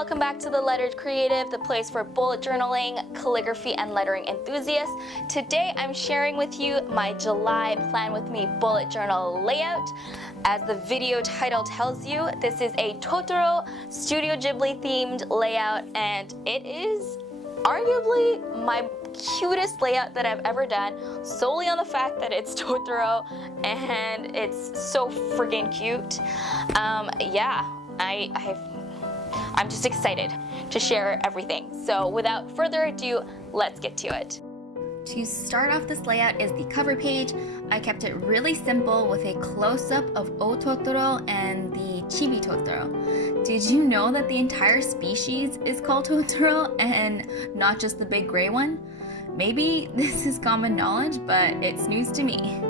welcome back to The Lettered Creative, the place for bullet journaling, calligraphy, and lettering enthusiasts. Today I'm sharing with you my July Plan With Me bullet journal layout. As the video title tells you, this is a Totoro Studio Ghibli themed layout, and it is arguably my cutest layout that I've ever done, solely on the fact that it's Totoro and it's so freaking cute. I'm just excited to share everything. So without further ado, let's get to it. To start off this layout is the cover page. I kept it really simple with a close-up of O Totoro and the Chibi Totoro. Did you know that the entire species is called Totoro and not just the big gray one? Maybe this is common knowledge, but it's news to me.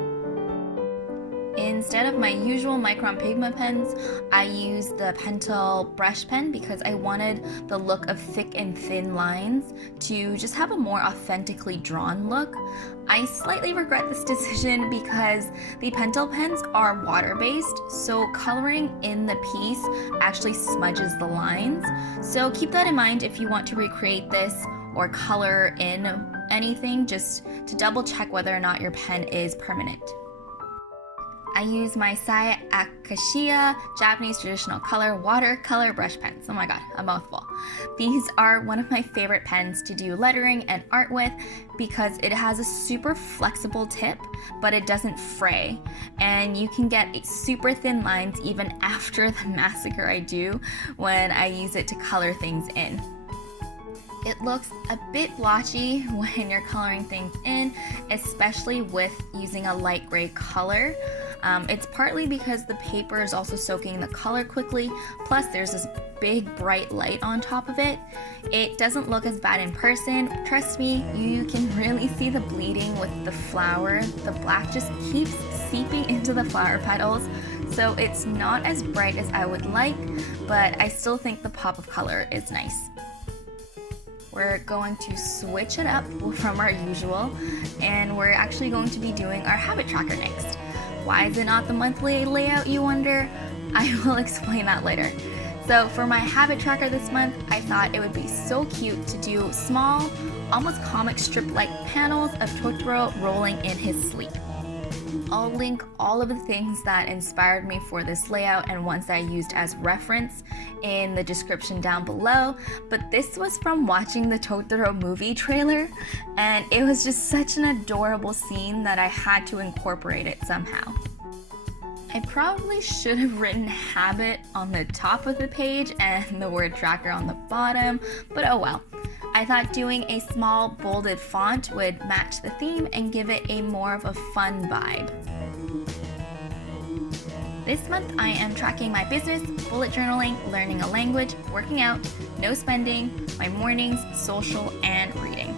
Instead of my usual micron pigment pens, I used the Pentel brush pen because I wanted the look of thick and thin lines to just have a more authentically drawn look. I slightly regret this decision because the Pentel pens are water-based, so coloring in the piece actually smudges the lines. So keep that in mind if you want to recreate this or color in anything, just to double check whether or not your pen is permanent. I use my Akashiya Japanese traditional color watercolor brush pens. Oh my god, a mouthful. These are one of my favorite pens to do lettering and art with because it has a super flexible tip, but it doesn't fray. And you can get super thin lines even after the massacre I do when I use it to color things in. It looks a bit blotchy when you're coloring things in, especially with using a light gray color. It's partly because the paper is also soaking the color quickly, plus there's this big bright light on top of it. It doesn't look as bad in person. Trust me, you can really see the bleeding with the flower. The black just keeps seeping into the flower petals, so it's not as bright as I would like, but I still think the pop of color is nice. We're going to switch it up from our usual, and we're actually going to be doing our habit tracker next. Why is it not the monthly layout, you wonder? I will explain that later. So for my habit tracker this month, I thought it would be so cute to do small, almost comic strip-like panels of Totoro rolling in his sleep. I'll link all of the things that inspired me for this layout and ones that I used as reference in the description down below, but this was from watching the Totoro movie trailer, and it was just such an adorable scene that I had to incorporate it somehow. I probably should have written habit on the top of the page and the word tracker on the bottom, but oh well. I thought doing a small bolded font would match the theme and give it a more of a fun vibe. This month I am tracking my business, bullet journaling, learning a language, working out, no spending, my mornings, social, and reading.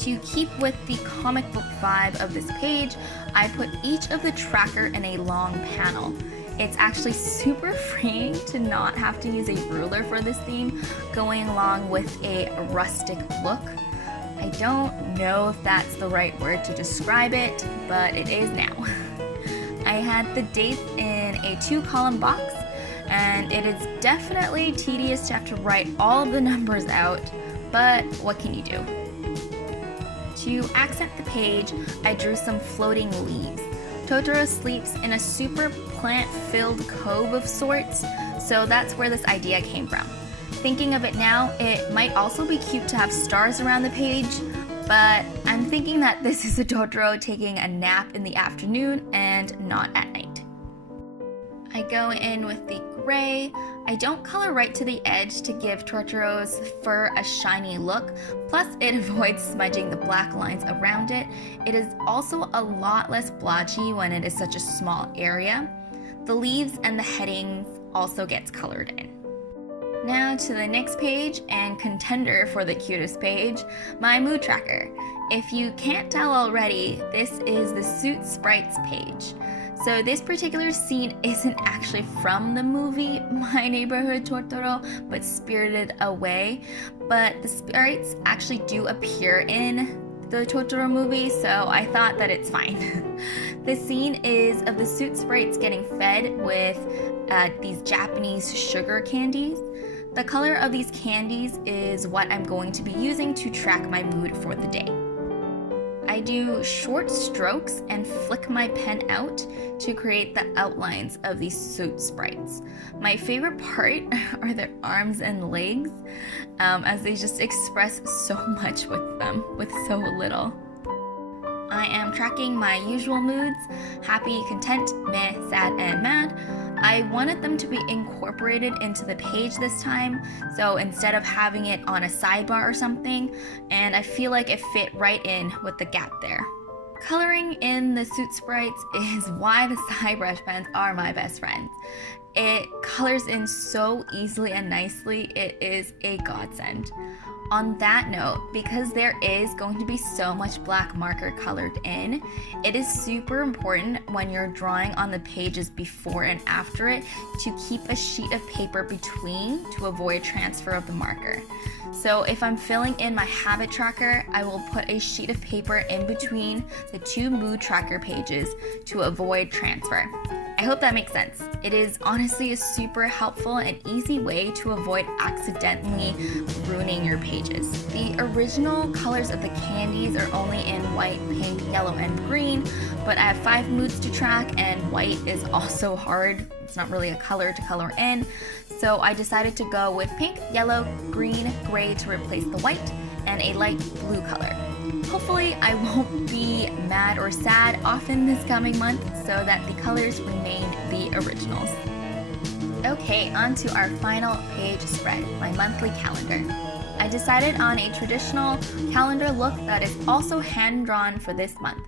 To keep with the comic book vibe of this page, I put each of the tracker in a long panel. It's actually super freeing to not have to use a ruler for this theme, going along with a rustic look. I don't know if that's the right word to describe it, but it is now. I had the dates in a 2-column box, and it is definitely tedious to have to write all of the numbers out, but what can you do? To accent the page, I drew some floating leaves. Totoro sleeps in a super plant-filled cove of sorts, so that's where this idea came from. Thinking of it now, it might also be cute to have stars around the page, but I'm thinking that this is a Totoro taking a nap in the afternoon and not at night. I go in with the gray. I don't color right to the edge to give Totoro's fur a shiny look, plus it avoids smudging the black lines around it. It is also a lot less blotchy when it is such a small area. The leaves and the headings also gets colored in. Now to the next page, and contender for the cutest page, my mood tracker. If you can't tell already, this is the Suit Sprites page. So this particular scene isn't actually from the movie My Neighborhood Totoro, but spirited away. But the sprites actually do appear in the Totoro movie, so I thought that it's fine. The scene is of the suit sprites getting fed with these Japanese sugar candies. The color of these candies is what I'm going to be using to track my mood for the day. I do short strokes and flick my pen out to create the outlines of these suit sprites. My favorite part are their arms and legs, as they just express so much with them, with so little. I am tracking my usual moods: happy, content, meh, sad, and mad. I wanted them to be incorporated into the page this time, so instead of having it on a sidebar or something, and I feel like it fit right in with the gap there. Coloring in the suit sprites is why the side brush pens are my best friends. It colors in so easily and nicely, it is a godsend. On that note, because there is going to be so much black marker colored in, it is super important when you're drawing on the pages before and after it to keep a sheet of paper between to avoid transfer of the marker. So if I'm filling in my habit tracker, I will put a sheet of paper in between the two mood tracker pages to avoid transfer. I hope that makes sense. It is honestly a super helpful and easy way to avoid accidentally ruining your pages. The original colors of the candies are only in white, pink, yellow, and green, but I have 5 moods to track, and white is also hard. It's not really a color to color in, so I decided to go with pink, yellow, green, gray to replace the white, and a light blue color. Hopefully I won't be mad or sad often this coming month, so that the colors remain the originals. Okay, on to our final page spread, my monthly calendar. I decided on a traditional calendar look that is also hand-drawn for this month.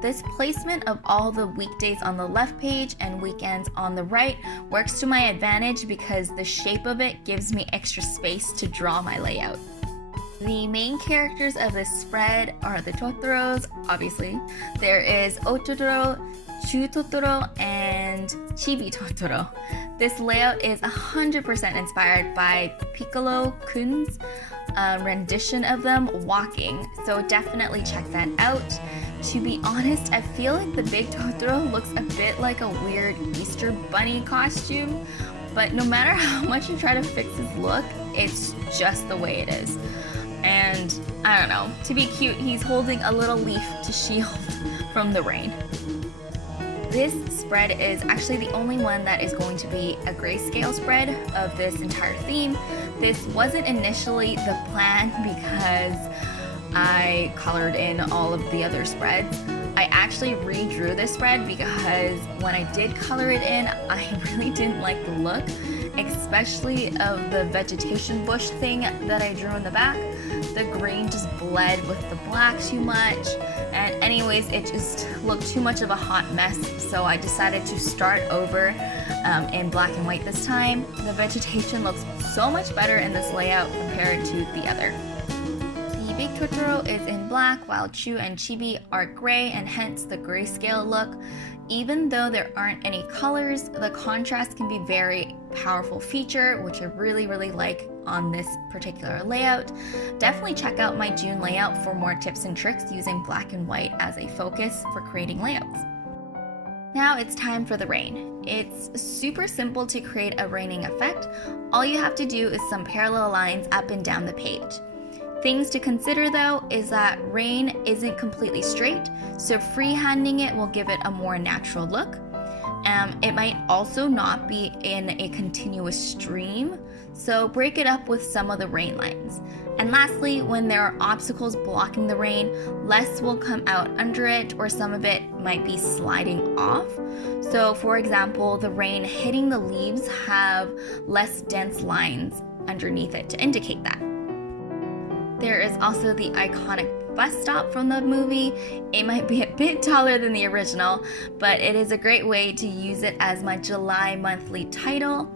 This placement of all the weekdays on the left page and weekends on the right works to my advantage because the shape of it gives me extra space to draw my layout. The main characters of this spread are the Totoros, obviously. There is Ototoro, Chu Totoro, and Chibi Totoro. This layout is 100% inspired by Piccolo-kun's rendition of them walking, so definitely check that out. To be honest, I feel like the big Totoro looks a bit like a weird Easter bunny costume, but no matter how much you try to fix his look, it's just the way it is. And I don't know, to be cute, he's holding a little leaf to shield from the rain. This spread is actually the only one that is going to be a grayscale spread of this entire theme. This wasn't initially the plan because I colored in all of the other spreads. I actually redrew this spread because when I did color it in, I really didn't like the look, especially of the vegetation bush thing that I drew in the back. The green just bled with the black too much, and anyways, it just looked too much of a hot mess, so I decided to start over in black and white this time. The vegetation looks so much better in this layout compared to the other. The big Totoro is in black, while Chu and Chibi are gray, and hence the grayscale look. Even though there aren't any colors, the contrast can be a very powerful feature, which I really like on this particular layout. Definitely check out my June layout for more tips and tricks using black and white as a focus for creating layouts. Now it's time for the rain. It's super simple to create a raining effect. All you have to do is some parallel lines up and down the page. Things to consider though is that rain isn't completely straight, so freehanding it will give it a more natural look. It might also not be in a continuous stream, so break it up with some of the rain lines. And lastly, when there are obstacles blocking the rain, less will come out under it, or some of it might be sliding off. So for example, the rain hitting the leaves have less dense lines underneath it to indicate that. There is also the iconic bus stop from the movie. It might be a bit taller than the original, but it is a great way to use it as my July monthly title.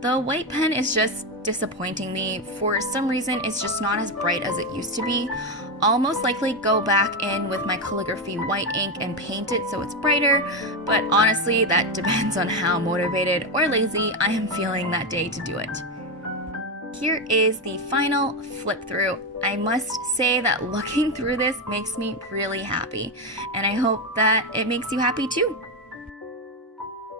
The white pen is just disappointing me. For some reason, it's just not as bright as it used to be. I'll most likely go back in with my calligraphy white ink and paint it so it's brighter, but honestly, that depends on how motivated or lazy I am feeling that day to do it. Here is the final flip through. I must say that looking through this makes me really happy, and I hope that it makes you happy too.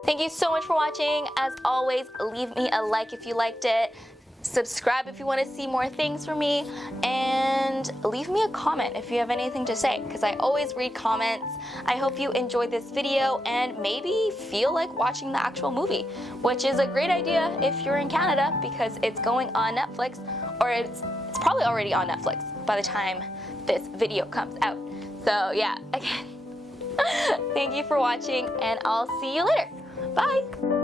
Thank you so much for watching. As always, leave me a like if you liked it. Subscribe if you want to see more things from me, and leave me a comment if you have anything to say, because I always read comments. I hope you enjoyed this video and maybe feel like watching the actual movie, which is a great idea if you're in Canada, because it's going on Netflix, or it's probably already on Netflix by the time this video comes out. So yeah, again, thank you for watching, and I'll see you later. Bye!